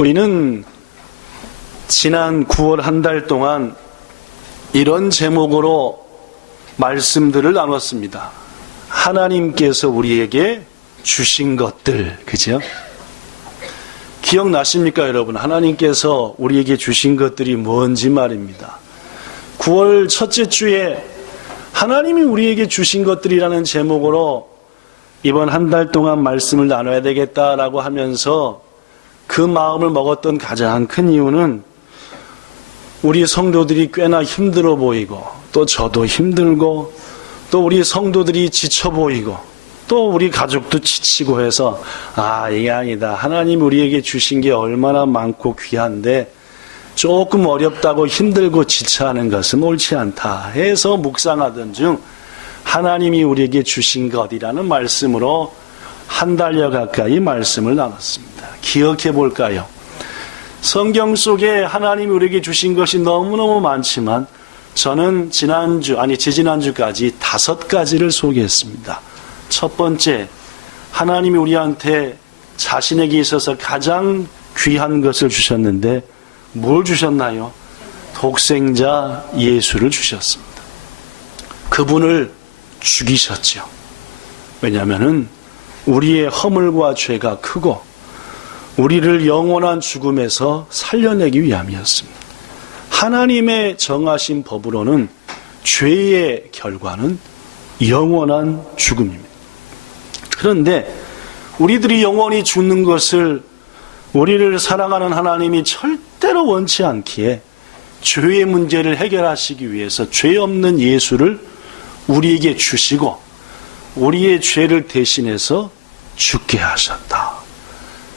우리는 지난 9월 한 달 동안 이런 제목으로 말씀들을 나눴습니다. 하나님께서 우리에게 주신 것들, 그죠? 기억나십니까, 여러분? 하나님께서 우리에게 주신 것들이 뭔지 말입니다. 9월 첫째 주에 하나님이 우리에게 주신 것들이라는 제목으로 이번 한 달 동안 말씀을 나눠야 되겠다라고 하면서 그 마음을 먹었던 가장 큰 이유는 우리 성도들이 꽤나 힘들어 보이고, 또 저도 힘들고, 또 우리 성도들이 지쳐 보이고, 또 우리 가족도 지치고 해서 이게 아니다. 하나님 우리에게 주신 게 얼마나 많고 귀한데 조금 어렵다고 힘들고 지쳐하는 것은 옳지 않다 해서 묵상하던 중 하나님이 우리에게 주신 것이라는 말씀으로 한 달여 가까이 말씀을 나눴습니다. 기억해 볼까요? 성경 속에 하나님이 우리에게 주신 것이 너무너무 많지만 저는 지지난주까지 5가지를 소개했습니다. 첫 번째, 하나님이 우리한테 자신에게 있어서 가장 귀한 것을 주셨는데 뭘 주셨나요? 독생자 예수를 주셨습니다. 그분을 죽이셨죠. 왜냐하면 우리의 허물과 죄가 크고 우리를 영원한 죽음에서 살려내기 위함이었습니다. 하나님의 정하신 법으로는 죄의 결과는 영원한 죽음입니다. 그런데 우리들이 영원히 죽는 것을 우리를 사랑하는 하나님이 절대로 원치 않기에 죄의 문제를 해결하시기 위해서 죄 없는 예수를 우리에게 주시고 우리의 죄를 대신해서 죽게 하셨다.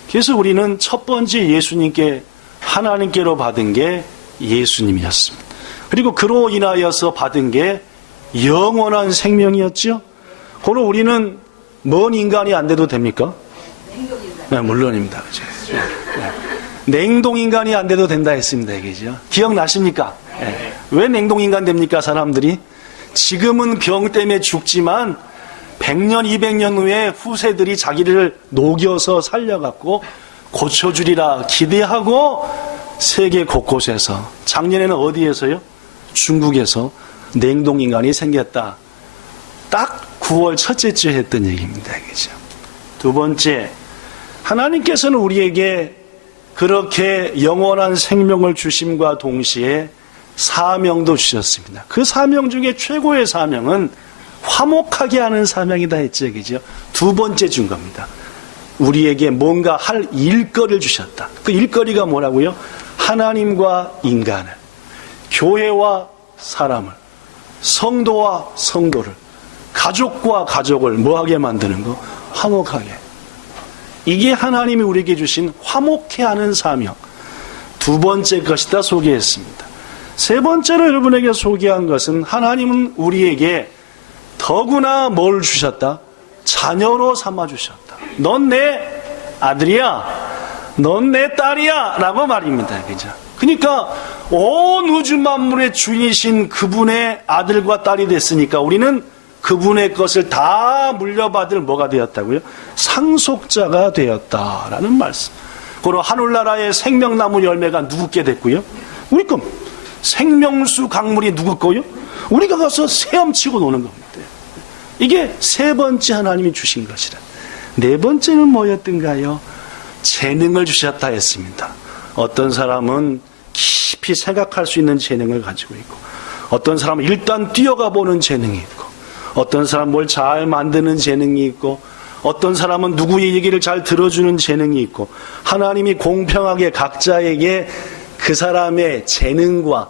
그래서 우리는 첫 번째 예수님께 하나님께로 받은 게 예수님이었습니다. 그리고 그로 인하여서 받은 게 영원한 생명이었죠. 그럼 우리는 먼 인간이 안 돼도 됩니까? 네, 물론입니다. 그죠? 네. 냉동인간이 안 돼도 된다 했습니다. 그죠? 기억나십니까? 네. 왜 냉동인간 됩니까? 사람들이 지금은 병 때문에 죽지만 100년, 200년 후에 후세들이 자기를 녹여서 살려갖고 고쳐주리라 기대하고 세계 곳곳에서, 작년에는 어디에서요? 중국에서 냉동인간이 생겼다. 딱 9월 첫째 주에 했던 얘기입니다. 그죠? 두 번째, 하나님께서는 우리에게 그렇게 영원한 생명을 주심과 동시에 사명도 주셨습니다. 그 사명 중에 최고의 사명은 화목하게 하는 사명이다 했죠. 그죠? 두 번째 준 겁니다. 우리에게 뭔가 할 일거리를 주셨다. 그 일거리가 뭐라고요? 하나님과 인간을, 교회와 사람을, 성도와 성도를, 가족과 가족을 뭐하게 만드는 거? 화목하게. 이게 하나님이 우리에게 주신 화목해 하는 사명. 두 번째 것이다 소개했습니다. 세 번째로 여러분에게 소개한 것은 하나님은 우리에게 더구나 뭘 주셨다? 자녀로 삼아주셨다. 넌 내 아들이야, 넌 내 딸이야 라고 말입니다. 그죠? 그러니까 온 우주 만물의 주인이신 그분의 아들과 딸이 됐으니까 우리는 그분의 것을 다 물려받을 뭐가 되었다고요? 상속자가 되었다라는 말씀. 그리고 하늘나라의 생명나무 열매가 누구께 됐고요? 우리 겁니다. 생명수 강물이 누구 거요? 우리가 가서 헤엄치고 노는 겁니다. 이게 세 번째 하나님이 주신 것이라. 네 번째는 뭐였던가요? 재능을 주셨다 했습니다. 어떤 사람은 깊이 생각할 수 있는 재능을 가지고 있고, 어떤 사람은 일단 뛰어가 보는 재능이 있고, 어떤 사람은 뭘 잘 만드는 재능이 있고, 어떤 사람은 누구의 얘기를 잘 들어주는 재능이 있고, 하나님이 공평하게 각자에게 그 사람의 재능과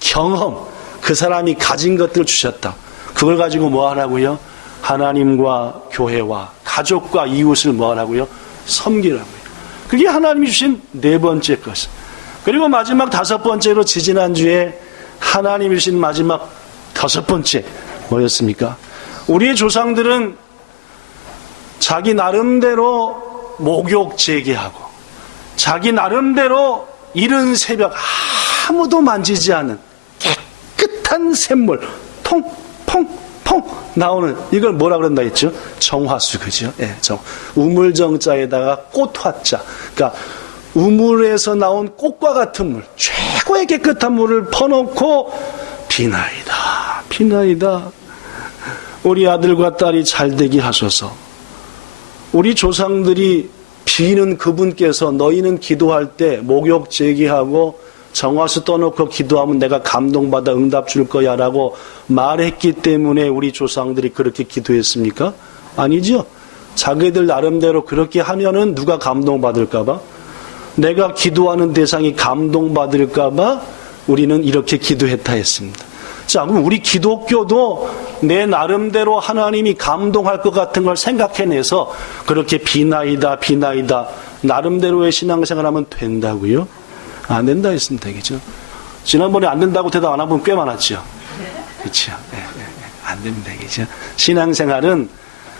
경험, 그 사람이 가진 것들을 주셨다. 그걸 가지고 뭐 하라고요? 하나님과 교회와 가족과 이웃을 뭐 하라고요? 섬기라고요. 그게 하나님이 주신 네 번째 것. 그리고 마지막 다섯 번째로 지지난주에 하나님이 주신 마지막 다섯 번째 뭐였습니까? 우리의 조상들은 자기 나름대로 목욕 재개하고 자기 나름대로 이른 새벽 아무도 만지지 않은 깨끗한 샘물 퐁퐁퐁 나오는 이걸 뭐라 그런다 했죠? 정화수, 그죠? 예, 우물정자에다가 꽃화자. 그러니까 우물에서 나온 꽃과 같은 물, 최고의 깨끗한 물을 퍼놓고 비나이다, 비나이다. 우리 아들과 딸이 잘되게 하소서. 우리 조상들이 비는 그분께서 너희는 기도할 때 목욕 제기하고 정화수 떠놓고 기도하면 내가 감동받아 응답 줄 거야 라고 말했기 때문에 우리 조상들이 그렇게 기도했습니까? 아니죠. 자기들 나름대로 그렇게 하면은 누가 감동받을까 봐, 내가 기도하는 대상이 감동받을까 봐 우리는 이렇게 기도했다 했습니다. 자, 그럼 우리 기독교도 내 나름대로 하나님이 감동할 것 같은 걸 생각해내서 그렇게 비나이다, 비나이다 나름대로의 신앙생활하면 된다고요? 안 된다 했으면 되겠죠. 지난번에 안 된다고 대답 안 한 분 꽤 많았죠. 그렇죠. 안 되면 되겠죠. 신앙생활은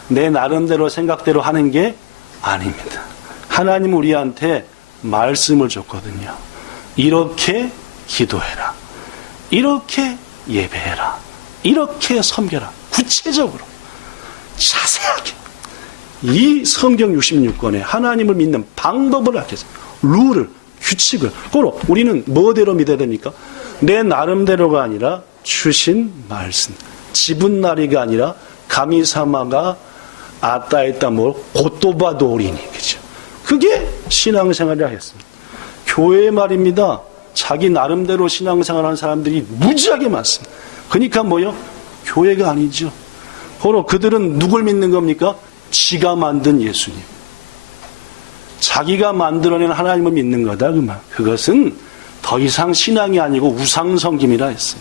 내 나름대로 생각대로 하는 게 아닙니다. 하나님 우리한테 말씀을 줬거든요. 이렇게 기도해라, 이렇게 예배해라, 이렇게 섬겨라. 구체적으로 자세하게 이 성경 66권에 하나님을 믿는 방법을 알려서 룰을, 규칙을, 그럼 우리는 뭐대로 믿어야 됩니까? 내 나름대로가 아니라 주신 말씀, 지분나리가 아니라 가미사마가 아따했다 뭘 곧도바도 오리니, 그죠? 그게 신앙생활이라 했습니다. 교회 말입니다. 자기 나름대로 신앙생활하는 사람들이 무지하게 많습니다. 그러니까 뭐요? 교회가 아니죠. 바로 그들은 누굴 믿는 겁니까? 지가 만든 예수님, 자기가 만들어낸 하나님을 믿는 거다 그 말. 그것은 더 이상 신앙이 아니고 우상성김이라 했어요.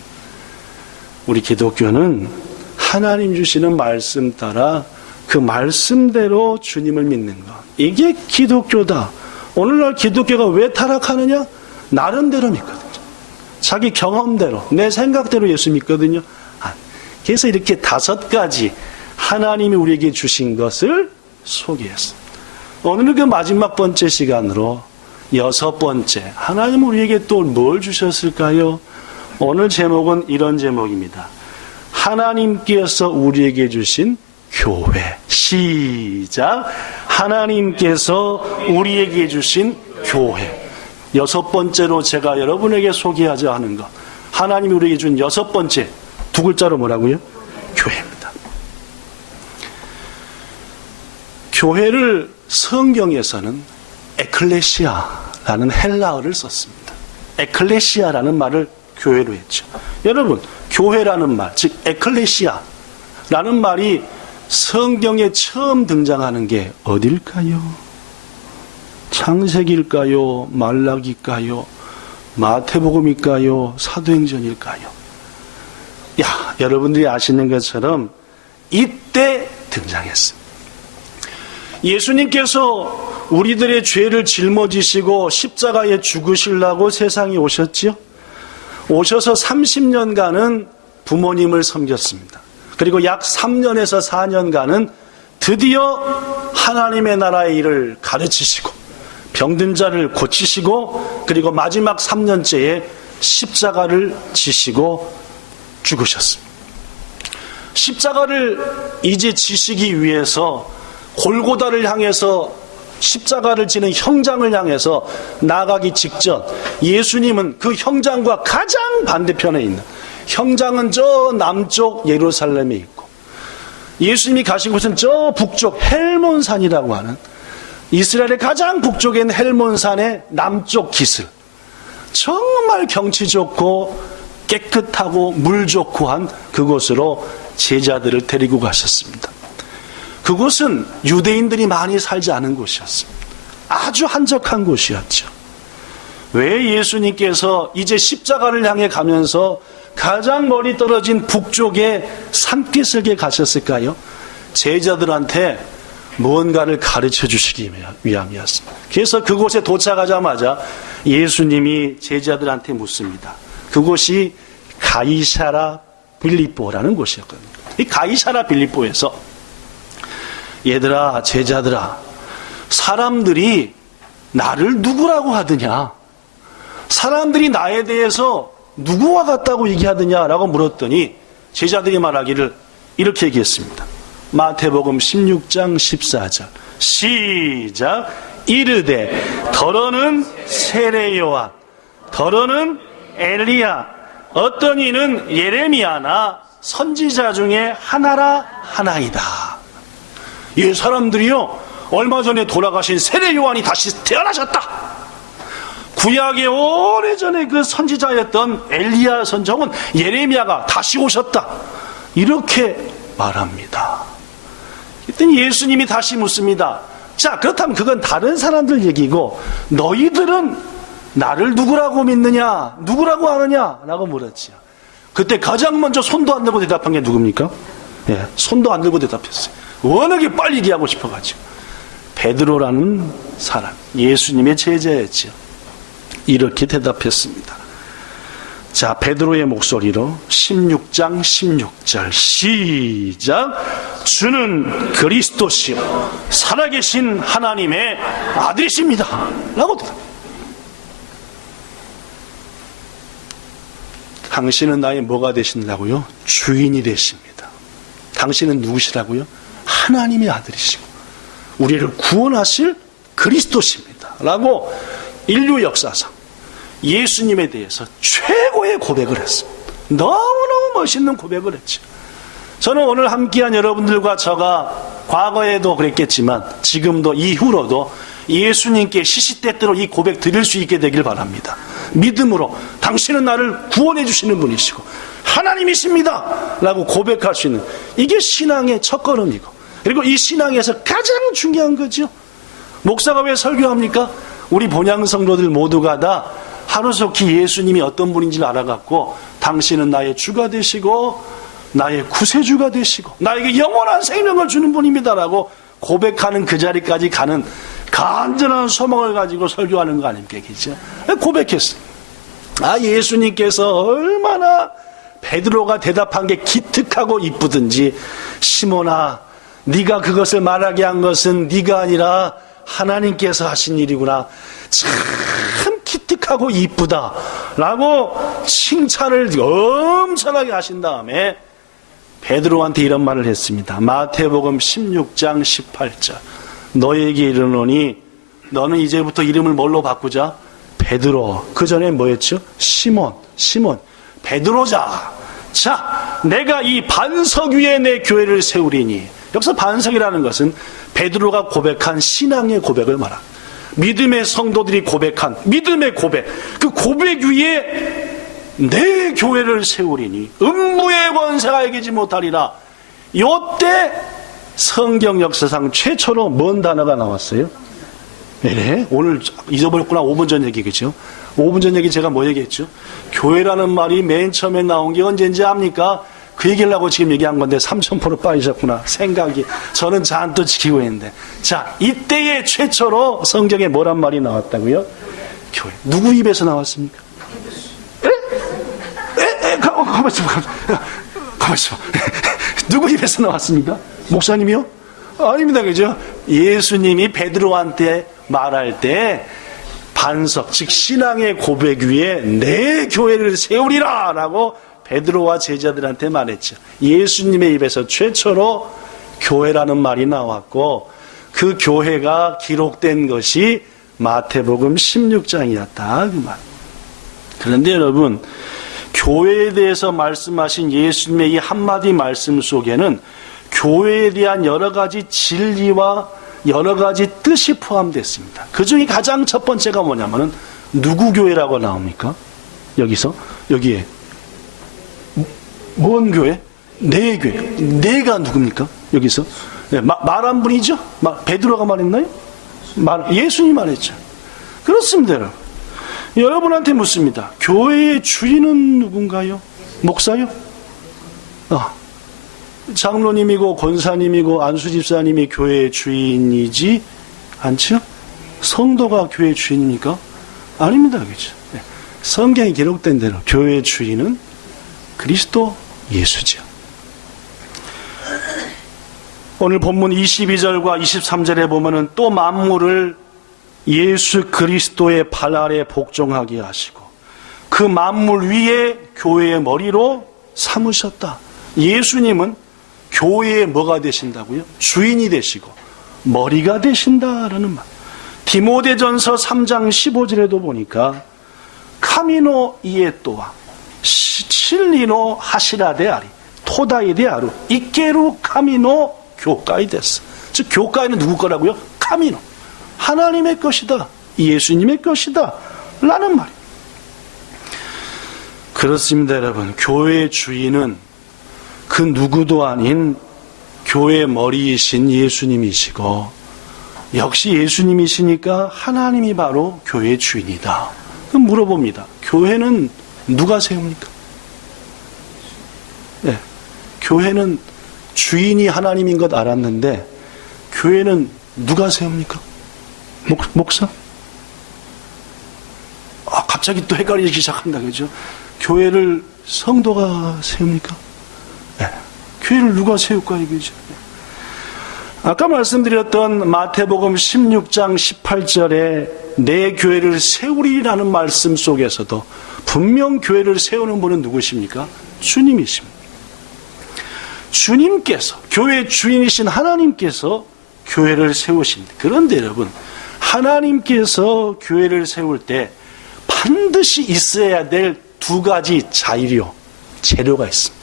우리 기독교는 하나님 주시는 말씀 따라 그 말씀대로 주님을 믿는 것, 이게 기독교다. 오늘날 기독교가 왜 타락하느냐? 나름대로 믿거든요. 자기 경험대로, 내 생각대로 예수 믿거든요. 그래서 이렇게 5가지 하나님이 우리에게 주신 것을 소개했습니다. 오늘은 그 마지막 번째 시간으로 6번째, 하나님 우리에게 또 뭘 주셨을까요? 오늘 제목은 이런 제목입니다. 하나님께서 우리에게 주신 교회. 시작. 하나님께서 우리에게 주신 교회. 6번째로 제가 여러분에게 소개하자 하는 것, 하나님이 우리에게 준 6번째, 2글자로 뭐라고요? 교회입니다. 교회를 성경에서는 에클레시아라는 헬라어를 썼습니다. 에클레시아라는 말을 교회로 했죠. 여러분, 교회라는 말, 즉 에클레시아라는 말이 성경에 처음 등장하는 게 어딜까요? 창세기일까요? 말라기일까요? 마태복음일까요? 사도행전일까요? 여러분들이 아시는 것처럼 이때 등장했습니다. 예수님께서 우리들의 죄를 짊어지시고 십자가에 죽으시려고 세상에 오셨지요. 오셔서 30년간은 부모님을 섬겼습니다. 그리고 약 3년에서 4년간은 드디어 하나님의 나라의 일을 가르치시고 병든 자를 고치시고, 그리고 마지막 3년째에 십자가를 지시고 죽으셨습니다. 십자가를 이제 지시기 위해서 골고다를 향해서, 십자가를 지는 형장을 향해서 나가기 직전 예수님은 그 형장과 가장 반대편에 있는, 형장은 저 남쪽 예루살렘에 있고 예수님이 가신 곳은 저 북쪽 헬몬산이라고 하는, 이스라엘의 가장 북쪽에 있는 헬몬산의 남쪽 기슭, 정말 경치 좋고 깨끗하고 물 좋고 한 그곳으로 제자들을 데리고 가셨습니다. 그곳은 유대인들이 많이 살지 않은 곳이었습니다. 아주 한적한 곳이었죠. 왜 예수님께서 이제 십자가를 향해 가면서 가장 멀리 떨어진 북쪽의 산기슭에 가셨을까요? 제자들한테 무언가를 가르쳐 주시기 위함이었습니다. 그래서 그곳에 도착하자마자 예수님이 제자들한테 묻습니다. 그곳이 가이사라 빌립보라는 곳이었거든요. 이 가이사라 빌립보에서, 얘들아, 제자들아, 사람들이 나를 누구라고 하느냐? 사람들이 나에 대해서 누구와 같다고 얘기하느냐라고 물었더니 제자들이 말하기를 이렇게 얘기했습니다. 마태복음 16장 14절 시작. 이르되 더러는 세례 요한, 더러는 엘리야, 어떤 이는 예레미야나 선지자 중에 하나라 하나이다. 이 사람들이요, 얼마 전에 돌아가신 세례 요한이 다시 태어나셨다. 구약의 오래전에 그 선지자였던 엘리야 선정은 예레미야가 다시 오셨다. 이렇게 말합니다. 그랬더니 예수님이 다시 묻습니다. 자, 그렇다면 그건 다른 사람들 얘기고 너희들은 나를 누구라고 믿느냐, 누구라고 아느냐 라고 물었지요. 그때 가장 먼저 손도 안 들고 대답한 게 누굽니까? 예, 손도 안 들고 대답했어요. 워낙에 빨리 얘기하고 싶어가지고. 베드로라는 사람, 예수님의 제자였죠. 이렇게 대답했습니다. 자, 베드로의 목소리로 16장 16절 시작. 주는 그리스도시요 살아계신 하나님의 아들이십니다 라고 대답합니다. 당신은 나의 뭐가 되신다고요? 주인이 되십니다. 당신은 누구시라고요? 하나님의 아들이시고 우리를 구원하실 그리스도십니다 라고 인류 역사상 예수님에 대해서 최고의 고백을 했습니다. 너무너무 멋있는 고백을 했죠. 저는 오늘 함께한 여러분들과 저가 과거에도 그랬겠지만 지금도 이후로도 예수님께 시시때때로 이 고백 드릴 수 있게 되길 바랍니다. 믿음으로 당신은 나를 구원해 주시는 분이시고 하나님이십니다 라고 고백할 수 있는, 이게 신앙의 첫걸음이고, 그리고 이 신앙에서 가장 중요한 거죠. 목사가 왜 설교합니까? 우리 본향 성도들 모두가 다 하루속히 예수님이 어떤 분인지를 알아갖고 당신은 나의 주가 되시고 나의 구세주가 되시고 나에게 영원한 생명을 주는 분입니다라고 고백하는 그 자리까지 가는 간절한 소망을 가지고 설교하는 거 아닙니까? 고백했어요. 아, 예수님께서 얼마나 베드로가 대답한 게 기특하고 이쁘든지, 시몬아, 네가 그것을 말하게 한 것은 네가 아니라 하나님께서 하신 일이구나, 참 기특하고 이쁘다 라고 칭찬을 엄청나게 하신 다음에 베드로한테 이런 말을 했습니다. 마태복음 16장 18절 너에게 이르노니 너는 이제부터 이름을 뭘로 바꾸자? 베드로. 그 전에 뭐였죠? 시몬. 베드로자. 자, 내가 이 반석 위에 내 교회를 세우리니. 여기서 반석이라는 것은 베드로가 고백한 신앙의 고백을 말합니다. 믿음의 성도들이 고백한 믿음의 고백, 그 고백 위에 내 교회를 세우리니 음부의 권세가 이기지 못하리라. 이때 성경 역사상 최초로 뭔 단어가 나왔어요? 네, 오늘 잊어버렸구나. 5분 전 얘기겠죠. 5분 전 얘기 제가 뭐 얘기했죠? 교회라는 말이 맨 처음에 나온 게 언제인지 압니까? 그 얘기를 하고 지금 얘기한 건데 3000% 빠지셨구나. 생각이. 저는 잔뜩 지키고 있는데. 자, 이때에 최초로 성경에 뭐란 말이 나왔다고요? 교회. 누구 입에서 나왔습니까? 가만 있어. 누구 입에서 나왔습니까? 목사님이요? 아닙니다. 그죠? 예수님이 베드로한테 말할 때 반석, 즉 신앙의 고백 위에 내 교회를 세우리라 라고 베드로와 제자들한테 말했죠. 예수님의 입에서 최초로 교회라는 말이 나왔고, 그 교회가 기록된 것이 마태복음 16장이었다 그 말. 그런데 여러분, 교회에 대해서 말씀하신 예수님의 이 한마디 말씀 속에는 교회에 대한 여러 가지 진리와 여러 가지 뜻이 포함됐습니다. 그 중에 가장 첫 번째가 뭐냐면은 누구 교회라고 나옵니까? 여기에 뭔 교회? 내 교회. 내가 누굽니까? 여기서 네, 말한 분이죠? 베드로가 말했나요? 예수님이 말했죠. 그렇습니다, 여러분. 여러분한테 묻습니다. 교회의 주인은 누군가요? 목사요? 장로님이고 권사님이고 안수집사님이 교회의 주인이지 않죠? 성도가 교회의 주인입니까? 아닙니다. 그렇죠? 네. 성경에 기록된 대로 교회의 주인은 그리스도 예수죠. 오늘 본문 22절과 23절에 보면은 또 만물을 예수 그리스도의 발 아래 복종하게 하시고 그 만물 위에 교회의 머리로 삼으셨다. 예수님은 교회의 뭐가 되신다고요? 주인이 되시고 머리가 되신다라는 말. 디모데전서 3장 15절에도 보니까 카미노 이에또와 실리노 하시라데 아리 토다이데 아루 이케루 카미노 교가이 됐어. 즉 교가이는 누구 거라고요? 카미노, 하나님의 것이다, 예수님의 것이다 라는 말이에요. 그렇습니다 여러분. 교회의 주인은 그 누구도 아닌 교회 머리이신 예수님이시고, 역시 예수님이시니까 하나님이 바로 교회의 주인이다. 그럼 물어봅니다. 교회는 누가 세웁니까? 네, 교회는 주인이 하나님인 것 알았는데 교회는 누가 세웁니까? 목사? 갑자기 또 헷갈리기 시작한다, 그죠? 교회를 성도가 세웁니까? 네, 교회를 누가 세울까 이거죠. 아까 말씀드렸던 마태복음 16장 18절에 내 교회를 세우리라는 말씀 속에서도 분명 교회를 세우는 분은 누구십니까? 주님이십니다. 주님께서, 교회의 주인이신 하나님께서 교회를 세우십니다. 그런데 여러분, 하나님께서 교회를 세울 때 반드시 있어야 될 두 가지 재료가 있습니다.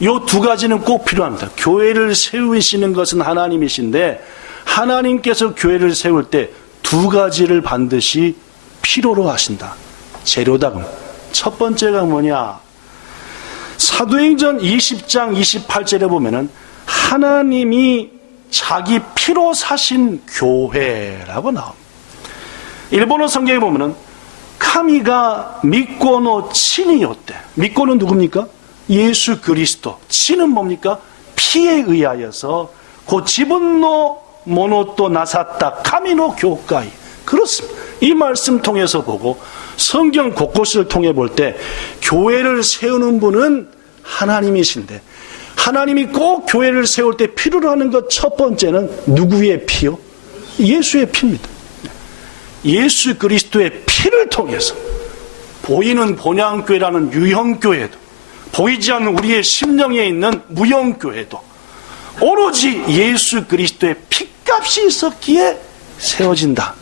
이 두 가지는 꼭 필요합니다. 교회를 세우시는 것은 하나님이신데 하나님께서 교회를 세울 때 두 가지를 반드시 필요로 하신다. 재료다. 첫 번째가 뭐냐? 사도행전 20장 28절에 보면은 하나님이 자기 피로 사신 교회라고 나옵니다. 일본어 성경에 보면은 카미가 미코노 친이요때. 미코는 누굽니까? 예수 그리스도. 친은 뭡니까? 피에 의하여서 그 지분노 모노또 나샀다 카미노 교가이. 그렇습니다. 이 말씀 통해서 보고 성경 곳곳을 통해 볼 때 교회를 세우는 분은 하나님이신데 하나님이 꼭 교회를 세울 때 필요로 하는 것 첫 번째는 누구의 피요? 예수의 피입니다. 예수 그리스도의 피를 통해서 보이는 본향교회라는 유형교회도, 보이지 않는 우리의 심령에 있는 무형교회도 오로지 예수 그리스도의 피값이 있었기에 세워진다.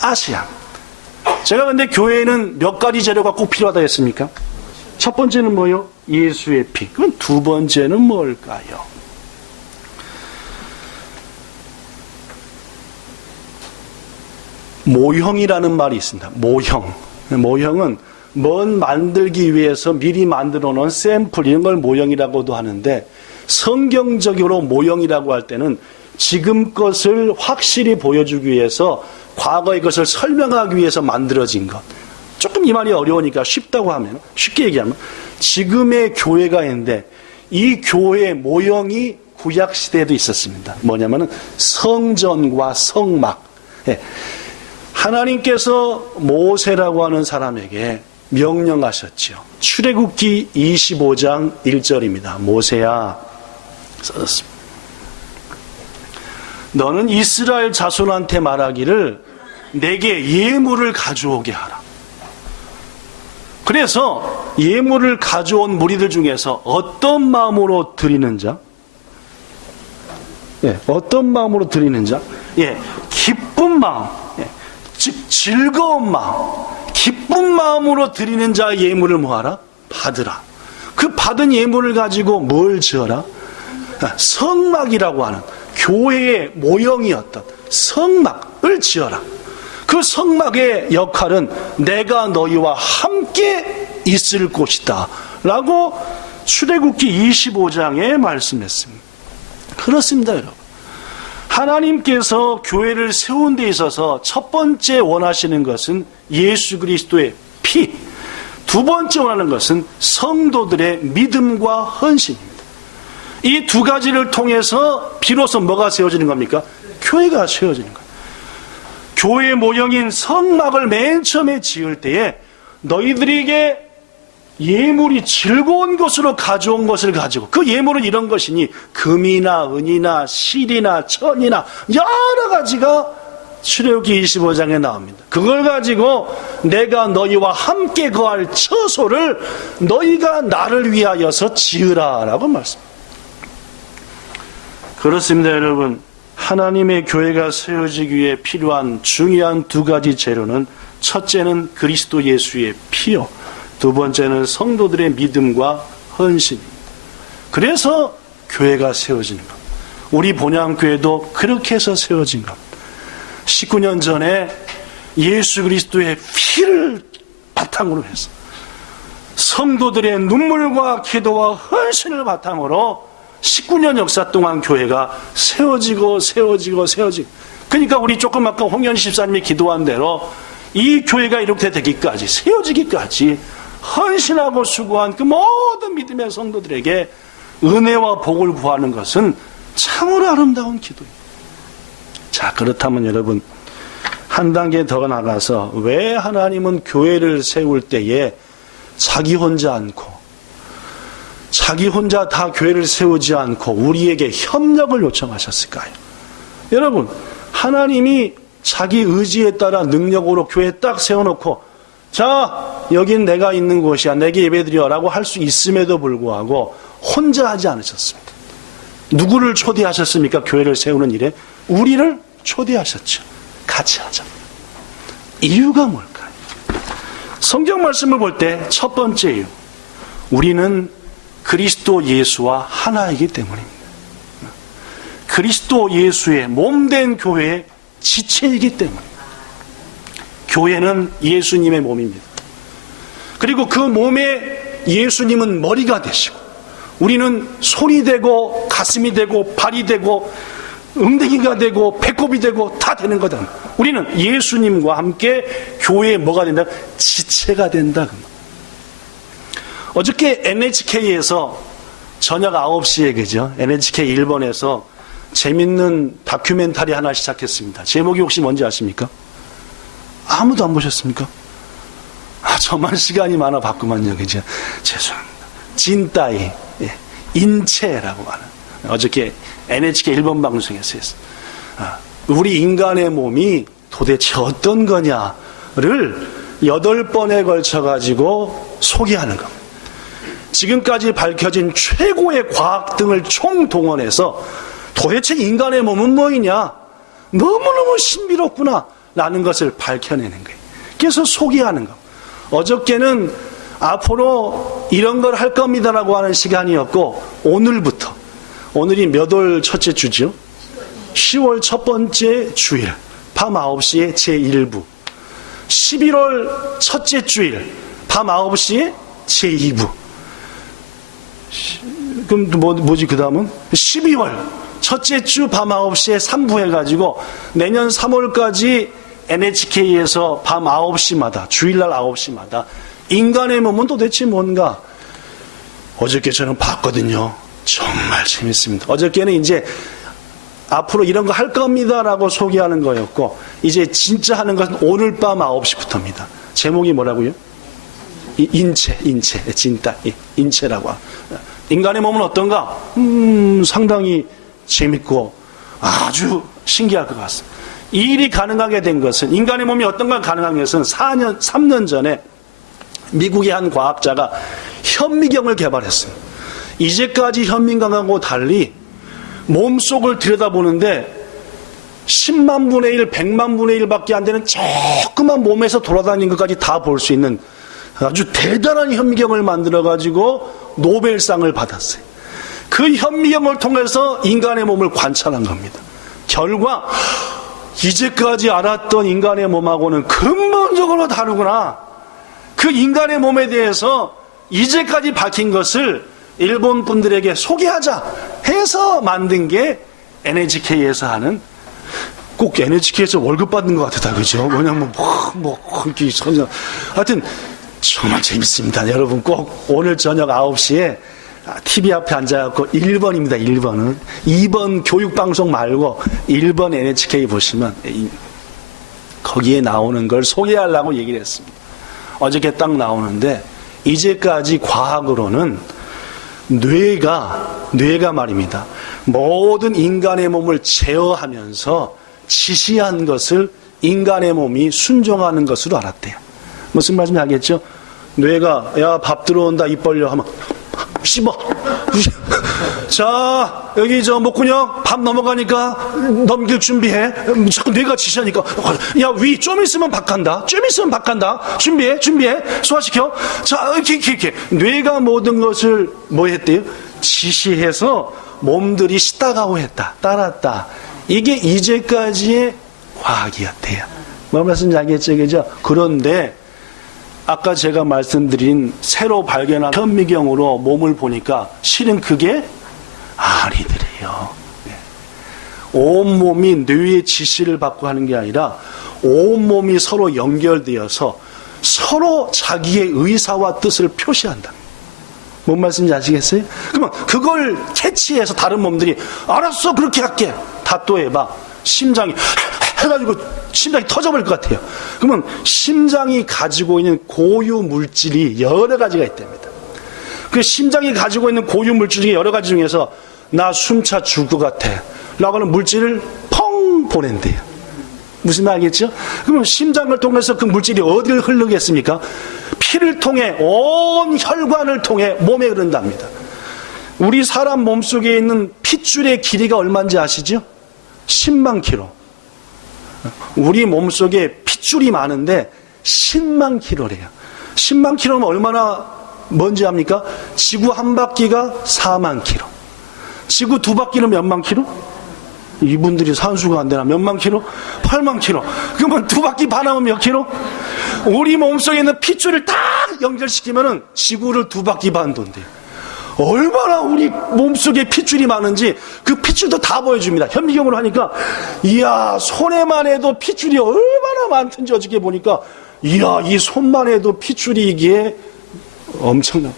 아시아. 제가 근데 교회에는 몇 가지 재료가 꼭 필요하다 했습니까? 첫 번째는 뭐요? 예수의 피. 그럼 두 번째는 뭘까요? 모형이라는 말이 있습니다. 모형. 모형은 뭔 만들기 위해서 미리 만들어 놓은 샘플, 이런 걸 모형이라고도 하는데, 성경적으로 모형이라고 할 때는 지금 것을 확실히 보여주기 위해서 과거의 것을 설명하기 위해서 만들어진 것. 조금 이 말이 어려우니까 쉽다고 하면, 쉽게 얘기하면 지금의 교회가 있는데 이 교회의 모형이 구약시대에도 있었습니다. 뭐냐면은 성전과 성막. 하나님께서 모세라고 하는 사람에게 명령하셨죠. 출애굽기 25장 1절입니다. 모세야, 썼습니다. 너는 이스라엘 자손한테 말하기를 내게 예물을 가져오게 하라. 그래서 예물을 가져온 무리들 중에서 어떤 마음으로 드리는 자? 어떤 마음으로 드리는 자? 기쁜 마음. 즉 즐거운 마음, 기쁜 마음으로 드리는 자의 예물을 뭐하라? 받으라. 그 받은 예물을 가지고 뭘 지어라? 성막이라고 하는 교회의 모형이었던 성막을 지어라. 그 성막의 역할은 내가 너희와 함께 있을 곳이다 라고 출애굽기 25장에 말씀했습니다. 그렇습니다 여러분. 하나님께서 교회를 세운 데 있어서 첫 번째 원하시는 것은 예수 그리스도의 피, 두 번째 원하는 것은 성도들의 믿음과 헌신입니다. 이 두 가지를 통해서 비로소 뭐가 세워지는 겁니까? 교회가 세워지는 거예요. 교회의 모형인 성막을 맨 처음에 지을 때에 너희들에게 예물이 즐거운 것으로 가져온 것을 가지고, 그 예물은 이런 것이니 금이나 은이나 실이나 천이나 여러 가지가 출애굽기 25장에 나옵니다. 그걸 가지고 내가 너희와 함께 거할 처소를 너희가 나를 위하여서 지으라 라고 말씀합니다. 그렇습니다 여러분. 하나님의 교회가 세워지기 위해 필요한 중요한 두 가지 재료는, 첫째는 그리스도 예수의 피요, 두 번째는 성도들의 믿음과 헌신입니다. 그래서 교회가 세워지는 것. 우리 본향교회도 그렇게 해서 세워진 것. 19년 전에 예수 그리스도의 피를 바탕으로 해서 성도들의 눈물과 기도와 헌신을 바탕으로 19년 역사 동안 교회가 세워지고. 그러니까 우리 조금 아까 홍현 집사님이 기도한 대로 이 교회가 이렇게 되기까지, 세워지기까지 헌신하고 수고한 그 모든 믿음의 성도들에게 은혜와 복을 구하는 것은 참으로 아름다운 기도입니다. 자, 그렇다면 여러분, 한 단계 더 나가서 왜 하나님은 교회를 세울 때에 자기 혼자 다 교회를 세우지 않고 우리에게 협력을 요청하셨을까요? 여러분, 하나님이 자기 의지에 따라 능력으로 교회 딱 세워놓고, 자, 여긴 내가 있는 곳이야, 내게 예배드려라고 할 수 있음에도 불구하고 혼자 하지 않으셨습니다. 누구를 초대하셨습니까? 교회를 세우는 일에 우리를 초대하셨죠. 같이 하자. 이유가 뭘까요? 성경 말씀을 볼 때 첫 번째 이유, 우리는 그리스도 예수와 하나이기 때문입니다. 그리스도 예수의 몸된 교회의 지체이기 때문입니다. 교회는 예수님의 몸입니다. 그리고 그 몸에 예수님은 머리가 되시고, 우리는 손이 되고 가슴이 되고 발이 되고 엉덩이가 되고 배꼽이 되고 다 되는 거다. 우리는 예수님과 함께 교회에 뭐가 된다? 지체가 된다. 어저께 NHK에서 저녁 9시에, 그죠? NHK 1번에서 재밌는 다큐멘터리 하나 시작했습니다. 제목이 혹시 뭔지 아십니까? 아무도 안 보셨습니까? 저만 시간이 많아 봤구만요. 그죠? 죄송합니다. 진따이, 인체라고 하는, 어저께 NHK 1번 방송에서 했어요. 우리 인간의 몸이 도대체 어떤 거냐를 8번에 걸쳐가지고 소개하는 겁니다. 지금까지 밝혀진 최고의 과학 등을 총동원해서 도대체 인간의 몸은 뭐이냐? 너무너무 신비롭구나 라는 것을 밝혀내는 거예요. 그래서 소개하는 겁니다. 어저께는 앞으로 이런 걸 할 겁니다라고 하는 시간이었고, 오늘부터, 오늘이 몇 월 첫째 주죠? 10월 첫 번째 주일, 밤 9시에 제1부. 11월 첫째 주일, 밤 9시에 제2부. 그럼 뭐지 그 다음은? 12월 첫째 주 밤 9시에 3부 해가지고 내년 3월까지 NHK에서 밤 9시마다, 주일날 9시마다 인간의 몸은 도대체 뭔가? 어저께 저는 봤거든요. 정말 재밌습니다. 어저께는 이제 앞으로 이런 거 할 겁니다라고 소개하는 거였고, 이제 진짜 하는 것은 오늘 밤 9시부터입니다. 제목이 뭐라고요? 인체, 진짜, 인체라고. 인간의 몸은 어떤가? 상당히 재밌고 아주 신기할 것 같습니다. 이 일이 가능하게 된 것은, 인간의 몸이 어떤가 가능한 것은 3년 전에 미국의 한 과학자가 현미경을 개발했습니다. 이제까지 현미경하고 달리 몸속을 들여다보는데 10만 분의 1, 100만 분의 1밖에 안 되는 조그만 몸에서 돌아다니는 것까지 다 볼 수 있는 아주 대단한 현미경을 만들어가지고 노벨상을 받았어요. 그 현미경을 통해서 인간의 몸을 관찰한 겁니다. 결과 이제까지 알았던 인간의 몸하고는 근본적으로 다르구나. 그 인간의 몸에 대해서 이제까지 밝힌 것을 일본 분들에게 소개하자 해서 만든 게 NHK에서 하는, 꼭 NHK에서 월급 받는 것 같다, 그죠? 뭐냐면 이렇게 하여튼 정말 재밌습니다. 여러분 꼭 오늘 저녁 9시에 TV 앞에 앉아갖고 1번입니다. 1번은 2번 교육방송 말고 1번 NHK 보시면 거기에 나오는 걸 소개하려고 얘기를 했습니다. 어저께 딱 나오는데, 이제까지 과학으로는 뇌가 말입니다, 모든 인간의 몸을 제어하면서 지시한 것을 인간의 몸이 순종하는 것으로 알았대요. 무슨 말인지 알겠죠? 뇌가 야 밥 들어온다 입 벌려 하면 씹어. 자, 여기 저 목구녕 밥 넘어가니까 넘길 준비해. 자꾸 뇌가 지시하니까 야, 위 좀 있으면 밥 간다. 좀 있으면 밥 간다. 준비해. 소화시켜. 자, 이렇게 뇌가 모든 것을 뭐 했대요? 지시해서 몸들이 따가고 했다. 따랐다. 이게 이제까지의 과학이었대요. 뭐 말씀인지 알겠죠? 그죠? 그런데 아까 제가 말씀드린 새로 발견한 현미경으로 몸을 보니까 실은 그게 아니더래요. 온몸이 뇌의 지시를 받고 하는 게 아니라 온몸이 서로 연결되어서 서로 자기의 의사와 뜻을 표시한다. 뭔 말씀인지 아시겠어요? 그러면 그걸 캐치해서 다른 몸들이 알았어, 그렇게 할게. 다 또 해봐. 심장이 해가지고 심장이 터져버릴 것 같아요. 그러면 심장이 가지고 있는 고유 물질이 여러 가지가 있답니다. 그 심장이 가지고 있는 고유 물질 중에 여러 가지 중에서 나 숨차 죽을 것 같아 라고 하는 물질을 펑 보낸대요. 무슨 말 알겠죠? 그러면 심장을 통해서 그 물질이 어디를 흐르겠습니까? 피를 통해 온 혈관을 통해 몸에 흐른답니다. 우리 사람 몸속에 있는 핏줄의 길이가 얼마인지 아시죠? 10만 킬로. 우리 몸속에 핏줄이 많은데 10만 킬로래요. 10만 킬로면 얼마나 뭔지 압니까? 지구 한 바퀴가 4만 킬로. 지구 두 바퀴는 몇만 킬로? 이분들이 산수가 안 되나? 몇만 킬로? 8만 킬로. 그러면 두 바퀴 반 하면 몇 킬로? 우리 몸속에 있는 핏줄을 딱 연결시키면은 지구를 두 바퀴 반 돈대요. 얼마나 우리 몸속에 핏줄이 많은지 그 핏줄도 다 보여줍니다. 현미경으로 하니까 이야, 손에만 해도 핏줄이 얼마나 많든지 어저께 보니까 이야, 이 손만 해도 핏줄이 이게 엄청나.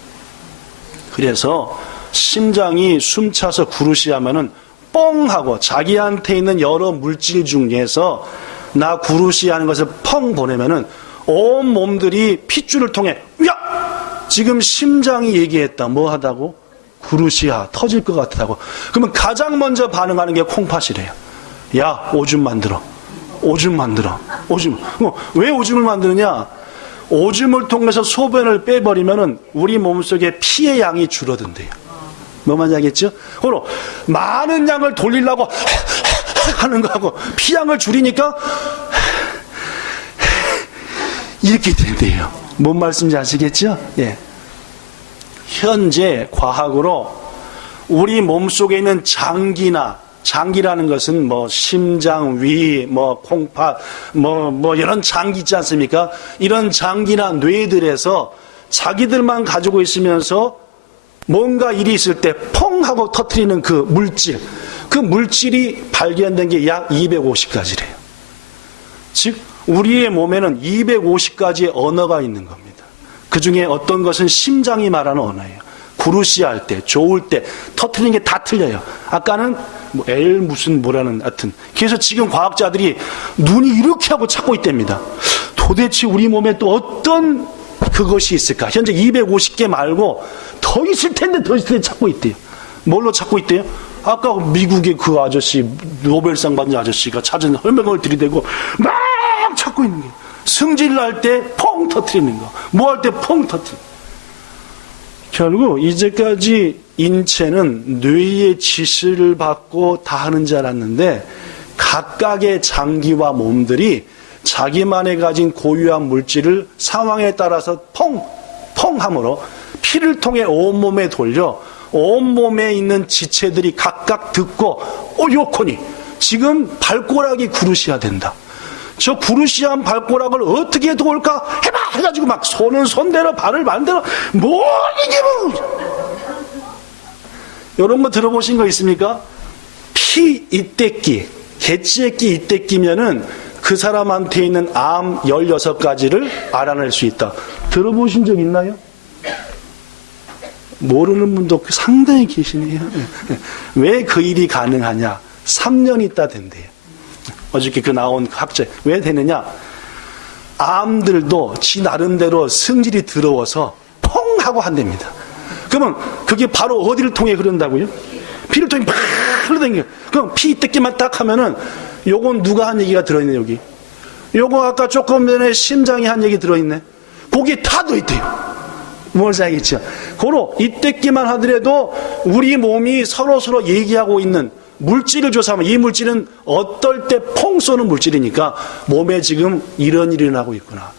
그래서 심장이 숨차서 구르시 하면은 뻥 하고 자기한테 있는 여러 물질 중에서 나 구르시 하는 것을 펑 보내면은 온 몸들이 핏줄을 통해 야! 지금 심장이 얘기했다. 뭐 하다고? 구르시야. 터질 것 같다고. 그러면 가장 먼저 반응하는 게 콩팥이래요. 야, 오줌 만들어. 오줌. 왜 오줌을 만드느냐? 오줌을 통해서 소변을 빼버리면은 우리 몸속에 피의 양이 줄어든대요. 뭐 말인지 알겠죠? 그리고 많은 양을 돌리려고 하는 거하고 피양을 줄이니까 이렇게 된대요. 뭔 말씀인지 아시겠죠? 예. 현재 과학으로 우리 몸속에 있는 장기라는 것은 뭐 심장, 위, 뭐 콩팥, 뭐 이런 장기 있지 않습니까? 이런 장기나 뇌들에서 자기들만 가지고 있으면서 뭔가 일이 있을 때 펑 하고 터뜨리는 그 물질이 발견된 게 약 250가지래요. 즉 우리의 몸에는 250가지의 언어가 있는 겁니다. 그 중에 어떤 것은 심장이 말하는 언어예요. 구르시 할 때, 좋을 때 터뜨리는 게 다 틀려요. 아까는 뭐 L 무슨 뭐라는 하여튼. 그래서 지금 과학자들이 눈이 이렇게 하고 찾고 있답니다. 도대체 우리 몸에 또 어떤 그것이 있을까? 현재 250개 말고 더 있을 텐데 찾고 있대요. 뭘로 찾고 있대요? 아까 미국의 그 아저씨, 노벨상 받은 아저씨가 찾은 설명을 들이대고 막 찾고 있는 거예요. 승질 날 때 펑 터뜨리는 거. 뭐 할 때 펑 터뜨리는 거. 결국 이제까지 인체는 뇌의 지시를 받고 다 하는 줄 알았는데 각각의 장기와 몸들이 자기만의 가진 고유한 물질을 상황에 따라서 펑 함으로 피를 통해 온몸에 돌려 온몸에 있는 지체들이 각각 듣고 요코니 지금 발꼬락이 구르시야 된다. 저 구르시한 발꼬락을 어떻게 도울까 해봐 해가지고 막 손은 손대로 발을 만들어 뭐 이게 뭐 이런 거 들어보신 거 있습니까? 피 이때끼 개찌에끼 이때끼면은 그 사람한테 있는 암 16가지를 알아낼 수 있다. 들어보신 적 있나요? 모르는 분도 상당히 계시네요. 왜 그 일이 가능하냐? 3년 있다 된대요. 어저께 그 나온 학자 왜 되느냐? 암들도 지 나름대로 성질이 더러워서 펑 하고 한답니다. 그러면 그게 바로 어디를 통해 흐른다고요? 피를 통해 팍 흘러다니요. 그럼 피 뜯기만 딱 하면은 요건 누가 한 얘기가 들어있네 여기. 요거 아까 조금 전에 심장이 한 얘기 들어있네. 거기에 다 들어있대요. 뭔지 알겠죠? 고로 이때끼만 하더라도 우리 몸이 서로 얘기하고 있는 물질을 조사하면 이 물질은 어떨 때 퐁 쏘는 물질이니까 몸에 지금 이런 일이 일어나고 있구나.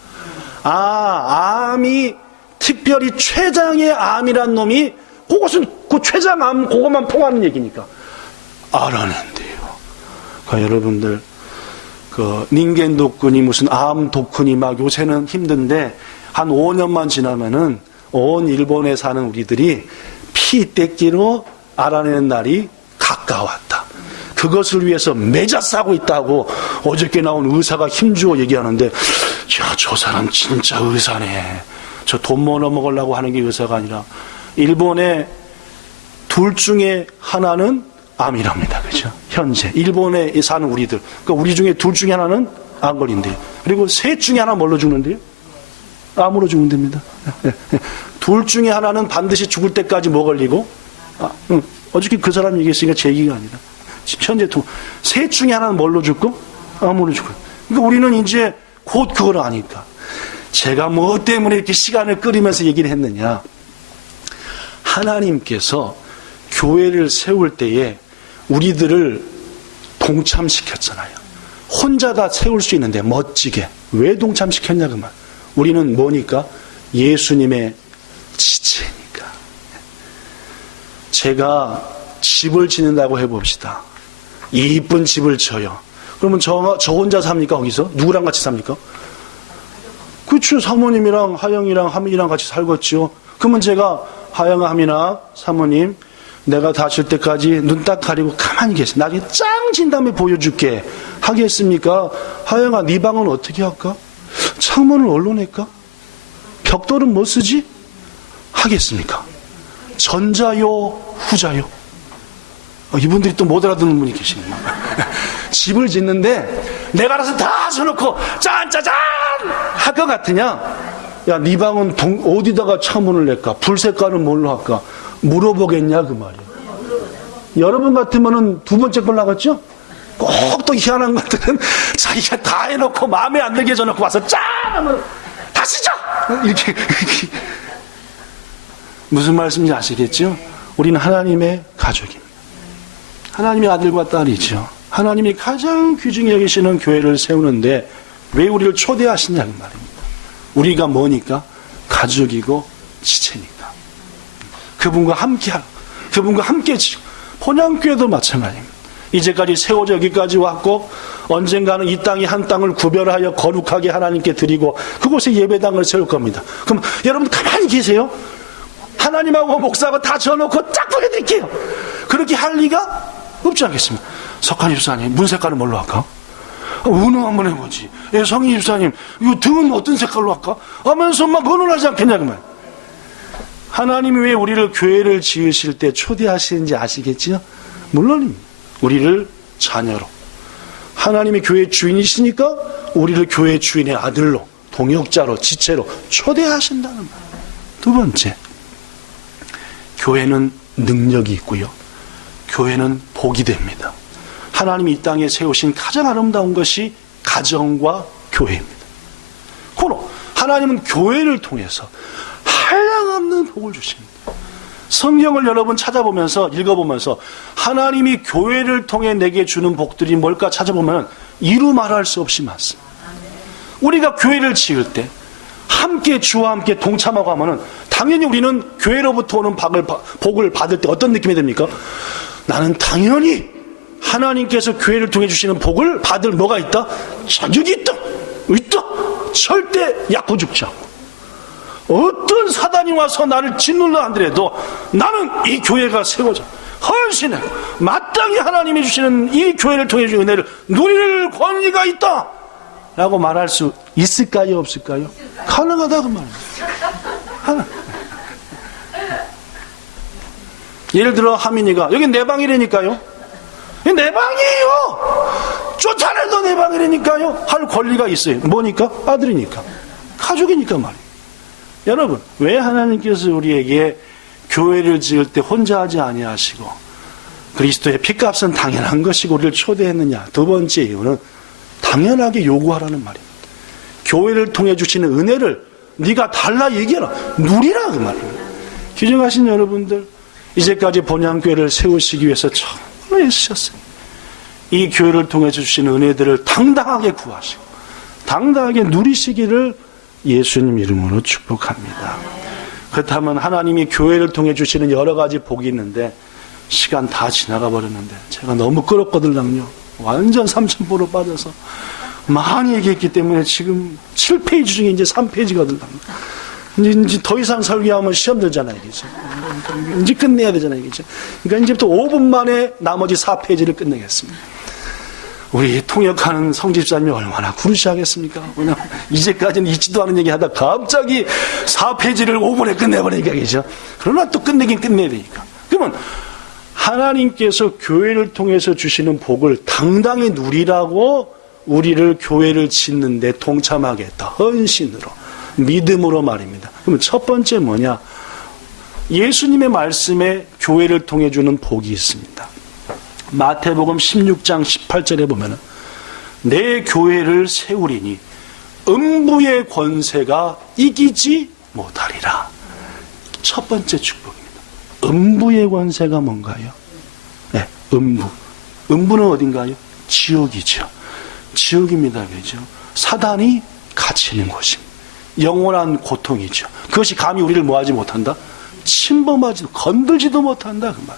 암이 특별히 췌장의 암이란 놈이 그것은 그 췌장암 그것만 통하는 얘기니까 알아낸대요. 그러니까 여러분들 닌겐 도쿤이 무슨 암 도쿤이 막 요새는 힘든데 한 5년만 지나면은 온 일본에 사는 우리들이 피 떼기로 알아내는 날이 가까웠다. 그것을 위해서 매자 싸고 있다고 어저께 나온 의사가 힘주어 얘기하는데, 야, 저 사람 진짜 의사네. 저 돈 모아 먹으려고 하는 게 의사가 아니라 일본의 둘 중에 하나는 암이랍니다. 그죠? 현재 일본에 사는 우리들, 그러니까 우리 중에 둘 중에 하나는 암 걸린대요. 그리고 셋 중에 하나 뭘로 죽는데요? 암으로 죽는답니다. 둘 중에 하나는 반드시 죽을 때까지 뭐 걸리고, 어저께 그 사람 얘기했으니까 제 얘기가 아니라 현재 셋 중에 하나는 뭘로 죽고 암으로 죽고. 그러니까 우리는 이제 곧 그걸 아니까. 제가 뭐 때문에 이렇게 시간을 끌으면서 얘기를 했느냐, 하나님께서 교회를 세울 때에 우리들을 동참시켰잖아요. 혼자 다 세울 수 있는데 멋지게 왜 동참시켰냐 그 말. 우리는 뭐니까? 예수님의 지체니까. 제가 집을 짓는다고 해봅시다. 이쁜 집을 져요. 그러면 저 혼자 삽니까? 거기서? 누구랑 같이 삽니까? 그렇죠. 사모님이랑 하영이랑 하민이랑 같이 살겠죠. 그러면 제가 하영아, 하민아, 사모님, 내가 다칠 때까지 눈 딱 가리고 가만히 계세요. 나중에 짱 진 다음에 보여줄게. 하겠습니까? 하영아, 네 방은 어떻게 할까? 창문을 얼로 낼까? 벽돌은 뭐 쓰지? 하겠습니까? 전자요, 후자요? 이분들이 또 못 알아듣는 분이 계시네요. 집을 짓는데 내가 알아서 다 쳐놓고 짠짜잔 할 것 같으냐? 야, 네 방은 어디다가 창문을 낼까? 불 색깔은 뭘로 할까? 물어보겠냐 그 말이에요. 여러분 같으면은 두 번째 걸 나갔죠? 꼭 또 희한한 것들은 자기가 다 해놓고 마음에 안 들게 해놓고 와서 짠 하면 다시죠 이렇게 무슨 말씀인지 아시겠죠? 우리는 하나님의 가족입니다. 하나님의 아들과 딸이죠. 하나님이 가장 귀중히 여기시는 교회를 세우는데 왜 우리를 초대하시냐는 말입니다. 우리가 뭐니까? 가족이고 지체니까. 그분과 함께하고 그분과 함께 지고, 본향교회도 마찬가지입니다. 이제까지 세워져 여기까지 왔고 언젠가는 이 땅이 한 땅을 구별하여 거룩하게 하나님께 드리고 그곳에 예배당을 세울 겁니다. 그럼 여러분 가만히 계세요. 하나님하고 목사하고 다 져놓고 쫙 보여드릴게요. 그렇게 할 리가 없지 않겠습니까? 석환 집사님, 문 색깔은 뭘로 할까? 운동 한번 해보지. 성희 집사님, 이거 등은 어떤 색깔로 할까? 하면서 막 의논하지 않겠냐 그 말. 하나님이 왜 우리를 교회를 지으실 때 초대하시는지 아시겠지요? 물론입니다. 우리를 자녀로, 하나님이 교회 주인이시니까 우리를 교회 주인의 아들로, 동역자로, 지체로 초대하신다는 말. 두 번째, 교회는 능력이 있고요. 교회는 복이 됩니다. 하나님이 이 땅에 세우신 가장 아름다운 것이 가정과 교회입니다. 그러나 하나님은 교회를 통해서 한량없는 복을 주십니다. 성경을 여러분 찾아보면서 읽어보면서 하나님이 교회를 통해 내게 주는 복들이 뭘까 찾아보면 이루 말할 수 없이 많습니다. 우리가 교회를 지을 때 함께 주와 함께 동참하고 하면은 당연히 우리는 교회로부터 오는 복을 받을 때 어떤 느낌이 됩니까? 나는 당연히 하나님께서 교회를 통해 주시는 복을 받을 뭐가 있다? 자격이 있다. 절대 약고 죽지 않고. 어떤 사단이 와서 나를 짓눌러 하더라도 나는 이 교회가 세워져 헌신해 마땅히 하나님이 주시는 이 교회를 통해 주신 은혜를 누릴 권리가 있다 라고 말할 수 있을까요? 없을까요? 가능하다고 말합니다. 예를 들어 하민이가 여기 내 방이라니까요. 내 방이에요. 쫓아내도 내 방이라니까요. 할 권리가 있어요. 뭐니까? 아들이니까. 가족이니까 말이에요. 여러분, 왜 하나님께서 우리에게 교회를 지을 때 혼자 하지 아니하시고 그리스도의 피값은 당연한 것이고 우리를 초대했느냐? 두 번째 이유는 당연하게 요구하라는 말입니다. 교회를 통해 주시는 은혜를 네가 달라 얘기해라. 누리라 그 말입니다. 귀중하신 여러분들, 이제까지 본향교회를 세우시기 위해서 정말 애쓰셨어요. 이 교회를 통해서 주신 은혜들을 당당하게 구하시고 당당하게 누리시기를 예수님 이름으로 축복합니다. 그렇다면 하나님이 교회를 통해 주시는 여러 가지 복이 있는데 시간 다 지나가 버렸는데 제가 너무 끌었거든요. 완전 3,000%로 빠져서 많이 얘기했기 때문에 지금 7페이지 중에 이제 3페이지거든요. 이제 더 이상 설교하면 시험 들잖아요, 이제. 이제 끝내야 되잖아요, 이제. 그러니까 이제부터 5분 만에 나머지 4페이지를 끝내겠습니다. 우리 통역하는 성집사님이 얼마나 구르시하겠습니까? 왜냐면 이제까지는 있지도 않은 얘기 하다 갑자기 4페이지를 5분에 끝내버리니까, 그죠? 그러나 또 끝내긴 끝내야 되니까. 그러면 하나님께서 교회를 통해서 주시는 복을 당당히 누리라고 우리를 교회를 짓는 데 동참하게 했다. 헌신으로, 믿음으로 말입니다. 그러면 첫 번째 뭐냐? 예수님의 말씀에 교회를 통해 주는 복이 있습니다. 마태복음 16장 18절에 보면은 내 교회를 세우리니 음부의 권세가 이기지 못하리라. 첫 번째 축복입니다. 음부의 권세가 뭔가요? 네, 음부. 음부는 어딘가요? 지옥이죠. 지옥입니다. 그죠? 사단이 갇히는 곳입니다. 영원한 고통이죠. 그것이 감히 우리를 뭐하지 못한다? 침범하지도, 건들지도 못한다. 그 말.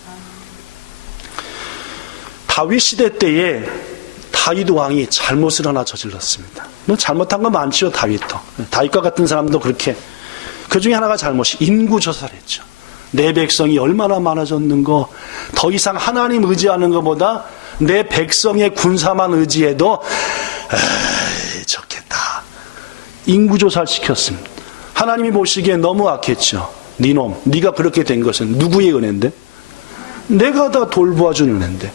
다윗 시대 때에 다윗 왕이 잘못을 하나 저질렀습니다. 뭐 잘못한 거 많죠, 다윗도. 다윗과 같은 사람도 그렇게. 그 중에 하나가 잘못이 인구조사를 했죠. 내 백성이 얼마나 많아졌는고, 더 이상 하나님 의지하는 것보다 내 백성의 군사만 의지해도 좋겠다. 인구조사를 시켰습니다. 하나님이 보시기에 너무 악했죠. 니놈, 네가 그렇게 된 것은 누구의 은혜인데? 내가 다 돌보아준 은혜인데.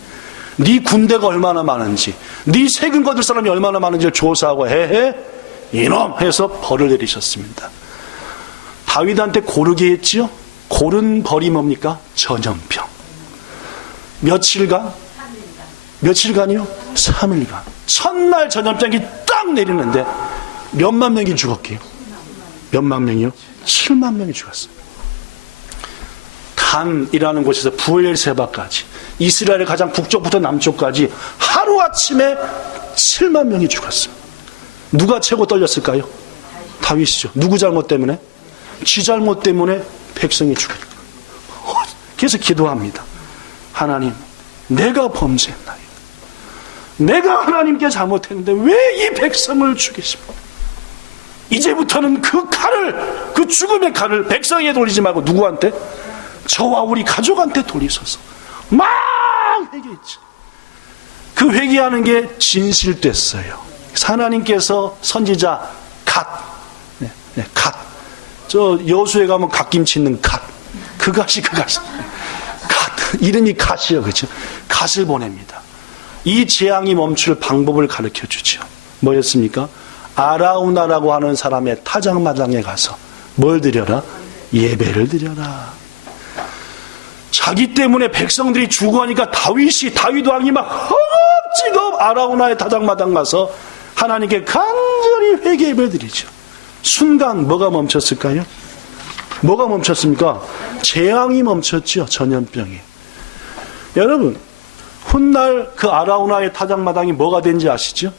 네 군대가 얼마나 많은지, 네 세금 거둘 사람이 얼마나 많은지를 조사하고 해해 이놈 해서 벌을 내리셨습니다. 다윗한테 고르게 했지요. 고른 벌이 뭡니까? 전염병. 며칠간이요? 3일간. 첫날 전염병이 딱 내리는데 몇만 명이 죽었게요? 몇만 명이요? 7만 명이 죽었어요. 단이라는 곳에서 부엘세바까지, 이스라엘의 가장 북쪽부터 남쪽까지 하루아침에 7만 명이 죽었어요. 누가 최고 떨렸을까요? 다윗이죠. 누구 잘못 때문에? 지 잘못 때문에 백성이 죽었어요. 그래서 기도합니다. 하나님, 내가 범죄했나이다. 내가 하나님께 잘못했는데 왜 이 백성을 죽이십니까? 이제부터는 그 칼을, 그 죽음의 칼을 백성에게 돌리지 말고 누구한테? 저와 우리 가족한테 돌리소서. 막 회개했죠. 그 회개하는 게 진실됐어요. 하나님께서 선지자 갓, 갓. 저 여수에 가면 갓김치 있는 갓. 그 갓이 갓. 이름이 갓이요, 그렇죠? 갓을 보냅니다. 이 재앙이 멈출 방법을 가르쳐 주죠. 뭐였습니까? 아라우나라고 하는 사람의 타작마당에 가서 뭘 드려라? 예배를 드려라. 자기 때문에 백성들이 죽어가니까 다윗 왕이 막 허겁지겁 아라우나의 타작마당 가서 하나님께 간절히 회개 예배를 드리죠. 순간 뭐가 멈췄을까요? 뭐가 멈췄습니까? 재앙이 멈췄죠. 전염병이. 여러분, 훗날 그 아라우나의 타작마당이 뭐가 된지 아시죠?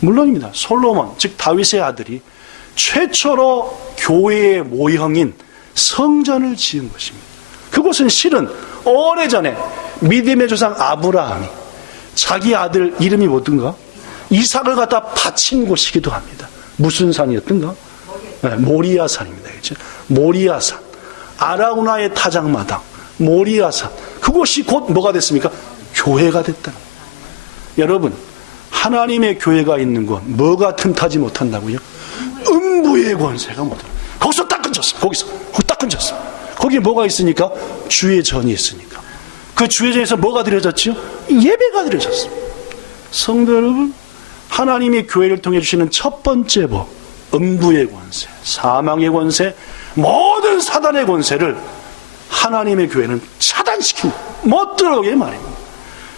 물론입니다. 솔로몬, 즉 다윗의 아들이 최초로 교회의 모형인 성전을 지은 것입니다. 그곳은 실은 오래전에 믿음의 조상 아브라함이 자기 아들 이름이 뭐든가? 이삭을 갖다 바친 곳이기도 합니다. 무슨 산이었던가? 네, 모리아산입니다. 그렇죠? 모리아산. 아라우나의 타작마당. 모리아산. 그곳이 곧 뭐가 됐습니까? 교회가 됐다. 여러분, 하나님의 교회가 있는 곳 뭐가 틈타지 못한다고요? 음부의 권세가 못한다. 거기서 딱 끊겼어. 거기 딱 끊겼어. 거기에 뭐가 있으니까? 주의 전이 있으니까. 그 주의 전에서 뭐가 드려졌죠? 예배가 드려졌어. 성도 여러분, 하나님이 교회를 통해 주시는 첫 번째 법, 음부의 권세, 사망의 권세, 모든 사단의 권세를 하나님의 교회는 차단시키고 못 들어오게 말입니다.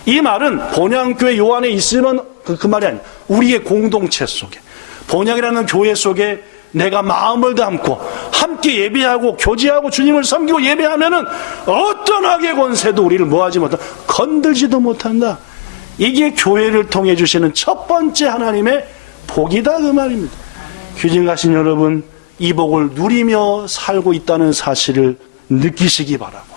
이 말은 본향교회 요 안에 있으면 그 말이 아니에요. 우리의 공동체 속에, 본향이라는 교회 속에 내가 마음을 담고 함께 예배하고 교제하고 주님을 섬기고 예배하면은 어떤 악의 권세도 우리를 뭐하지 못한다, 건들지도 못한다. 이게 교회를 통해 주시는 첫 번째 하나님의 복이다, 그 말입니다. 귀진 가신 여러분, 이 복을 누리며 살고 있다는 사실을 느끼시기 바라고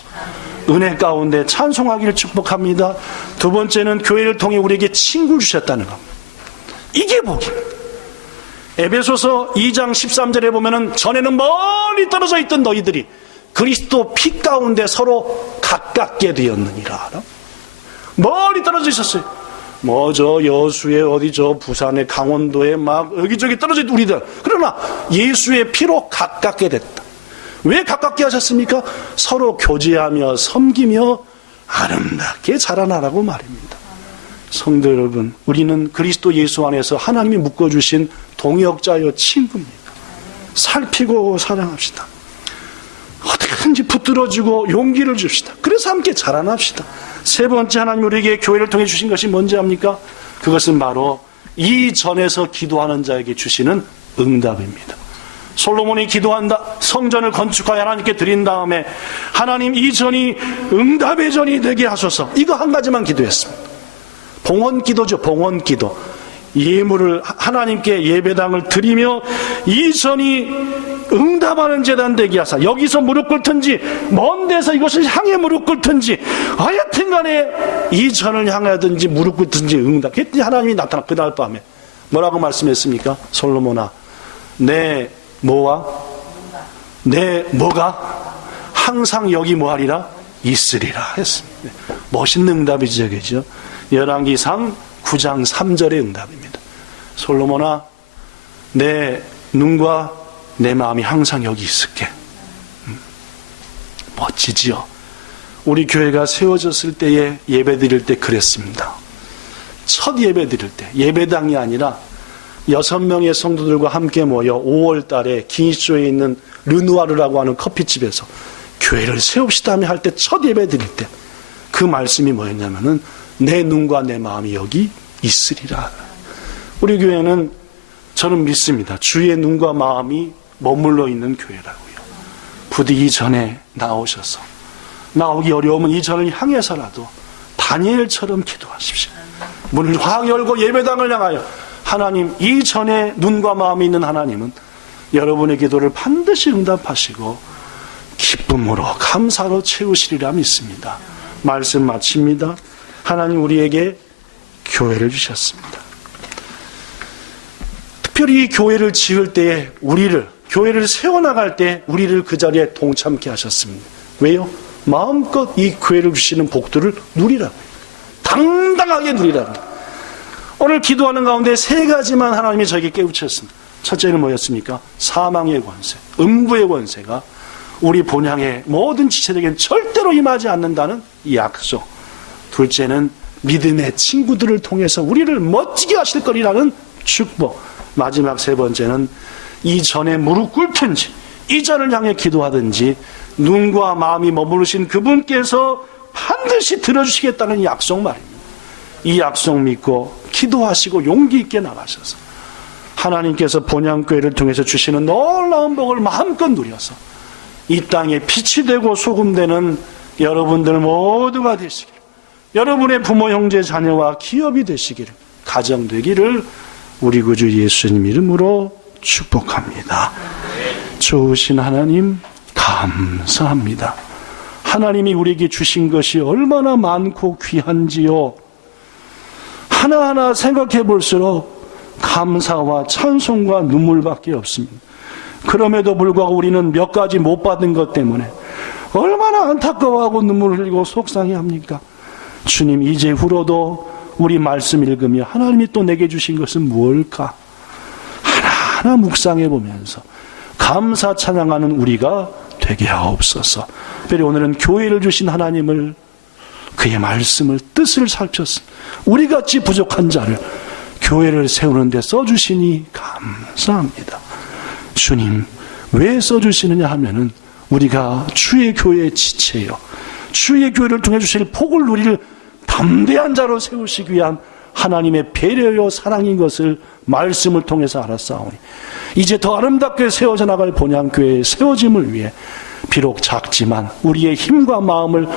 은혜 가운데 찬송하기를 축복합니다. 두 번째는 교회를 통해 우리에게 친구를 주셨다는 겁니다. 이게 복입니다. 에베소서 2장 13절에 보면은 전에는 멀리 떨어져 있던 너희들이 그리스도 피 가운데 서로 가깝게 되었느니라. 멀리 떨어져 있었어요. 저 여수에 어디 부산에 강원도에 막 여기저기 떨어져 있던 우리들. 그러나 예수의 피로 가깝게 됐다. 왜 가깝게 하셨습니까? 서로 교제하며 섬기며 아름답게 자라나라고 말입니다. 성도 여러분, 우리는 그리스도 예수 안에서 하나님이 묶어주신 동역자여 친구입니다. 살피고 사랑합시다. 어떻게든지 붙들어주고 용기를 줍시다. 그래서 함께 자라납시다. 세 번째, 하나님 우리에게 교회를 통해 주신 것이 뭔지 압니까? 그것은 바로 이전에서 기도하는 자에게 주시는 응답입니다. 솔로몬이 기도한다. 성전을 건축하여 하나님께 드린 다음에 하나님 이 전이 응답의 전이 되게 하소서. 이거 한 가지만 기도했습니다. 봉헌기도죠. 봉헌기도. 예물을 하나님께 예배당을 드리며 이 전이 응답하는 제단 되게 하사, 여기서 무릎 꿇든지 먼 데서 이곳을 향해 무릎 꿇든지 하여튼 간에 이 전을 향하든지 무릎 꿇든지 응답. 그랬더니 하나님이 나타나. 그날 밤에 뭐라고 말씀했습니까? 솔로몬아, 내 뭐가 항상 여기 뭐하리라? 있으리라 했습니다. 멋있는 응답이죠, 그죠? 열왕기상 9장 3절의 응답입니다. 솔로몬아, 내 눈과 내 마음이 항상 여기 있을게. 멋지지요? 우리 교회가 세워졌을 때에 예배 드릴 때 그랬습니다. 첫 예배 드릴 때 예배당이 아니라 6명의 성도들과 함께 모여 5월 달에 기니쇼에 있는 르누아르라고 하는 커피집에서 교회를 세웁시다며 할 때 첫 예배 드릴 때 그 말씀이 뭐였냐면은 내 눈과 내 마음이 여기 있으리라. 우리 교회는 저는 믿습니다. 주의 눈과 마음이 머물러 있는 교회라고요. 부디 이전에 나오셔서, 나오기 어려우면 이전을 향해서라도 다니엘처럼 기도하십시오. 문을 확 열고 예배당을 향하여 하나님, 이전에 눈과 마음이 있는 하나님은 여러분의 기도를 반드시 응답하시고 기쁨으로 감사로 채우시리라 믿습니다. 말씀 마칩니다. 하나님 우리에게 교회를 주셨습니다. 특별히 교회를 지을 때에 교회를 세워나갈 때 우리를 그 자리에 동참케 하셨습니다. 왜요? 마음껏 이 교회를 주시는 복들을 누리라고요. 당당하게 누리라고요. 오늘 기도하는 가운데 세 가지만 하나님이 저에게 깨우쳤습니다. 첫째는 뭐였습니까? 사망의 권세, 음부의 권세가 우리 본향의 모든 지체에게는 절대로 임하지 않는다는 약속. 둘째는 믿음의 친구들을 통해서 우리를 멋지게 하실 거리라는 축복. 마지막 세 번째는 이전에 무릎 꿇든지 이전을 향해 기도하든지 눈과 마음이 머무르신 그분께서 반드시 들어주시겠다는 약속 말입니다. 이 약속 믿고 기도하시고 용기 있게 나가셔서 하나님께서 본향교회를 통해서 주시는 놀라운 복을 마음껏 누려서 이 땅에 빛이 되고 소금 되는 여러분들 모두가 되시길, 여러분의 부모 형제 자녀와 기업이 되시기를, 가정 되기를 우리 구주 예수님 이름으로 축복합니다. 좋으신 하나님 감사합니다. 하나님이 우리에게 주신 것이 얼마나 많고 귀한지요. 하나하나 생각해 볼수록 감사와 찬송과 눈물밖에 없습니다. 그럼에도 불구하고 우리는 몇 가지 못 받은 것 때문에 얼마나 안타까워하고 눈물을 흘리고 속상해합니까? 주님, 이제 후로도 우리 말씀 읽으며 하나님이 또 내게 주신 것은 무엇일까? 하나하나 묵상해 보면서 감사 찬양하는 우리가 되게 하옵소서. 특별히 오늘은 교회를 주신 하나님을, 그의 말씀을, 뜻을 살폈습니다. 우리같이 부족한 자를 교회를 세우는 데 써주시니 감사합니다. 주님, 왜 써주시느냐 하면은 우리가 주의 교회의 지체요, 주의 교회를 통해 주실 복을 누릴 담대한 자로 세우시기 위한 하나님의 배려요 사랑인 것을 말씀을 통해서 알았사오니 이제 더 아름답게 세워져 나갈 본향교회의 세워짐을 위해 비록 작지만 우리의 힘과 마음을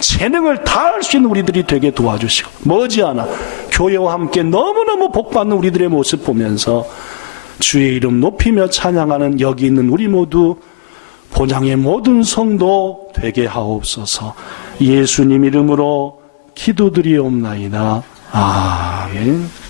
재능을 다할 수 있는 우리들이 되게 도와주시고 머지않아 교회와 함께 너무너무 복받는 우리들의 모습 보면서 주의 이름 높이며 찬양하는 여기 있는 우리 모두 본향의 모든 성도 되게 하옵소서. 예수님 이름으로 기도드리옵나이다. 아멘.